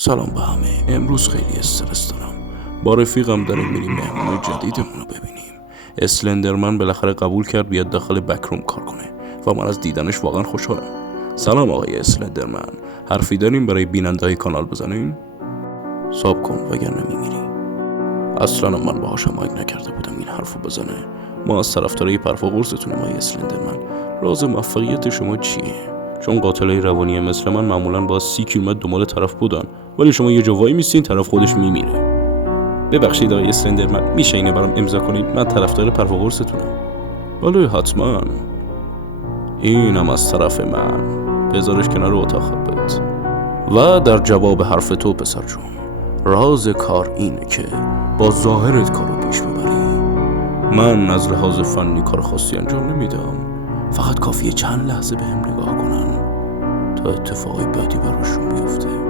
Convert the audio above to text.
سلام به همه. امروز خیلی استرس دارم. با رفیقم داریم میریم مهمون جدیدمون رو ببینیم. اسلندرمن بالاخره قبول کرد بیاد داخل بکروم کار کنه و من از دیدنش واقعا خوشحالم. سلام آقای اسلندرمن، حرفی داریم برای بیننده‌های کانال بزنیم؟ صبر کن وگرنه میمیری. اصلا من باهاش هماهنگ نکرده بودم این حرفو بزنه. ما از طرفدارای پرف و قرصتونیم آقای اسلندرمن. راز موفقیت شما چیه؟ چون قاتلای روانی مثل من معمولا با 30 کیلومتر دنبال طرف بودن، ولی شما یه جا وای میستین طرف خودش میمیره. ببخشید آقای اسلندرمن، میشه اینو برام امضا کنید؟ من طرفدار پرف و قرصتونم. بله حتما. اینم از طرف من. بذارش کنار اتاق خوابت. و در جواب حرف تو پسر جون، راز کار اینه که با ظاهرت کارو پیش ببری. من از لحاظ فنی کار خاصی انجام نمیدم، فقط کافیه چند لحظه بهم نگاه کنن تا اتفاقی بدی براشون بیفته.